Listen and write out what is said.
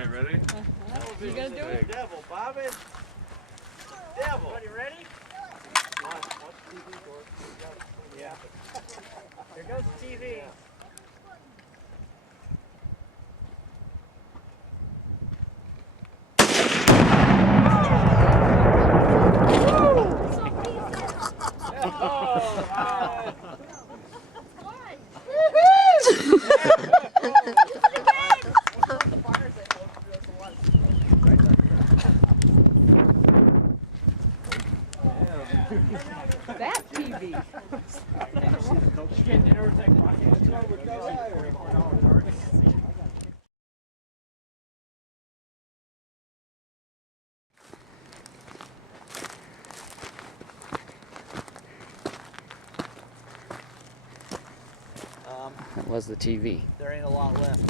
Okay, ready? You gonna do it? Devil, Bobby. Devil. Everybody ready? Watch TV, George. Yeah. Here goes the TV. That TV. That was the TV. There ain't a lot left.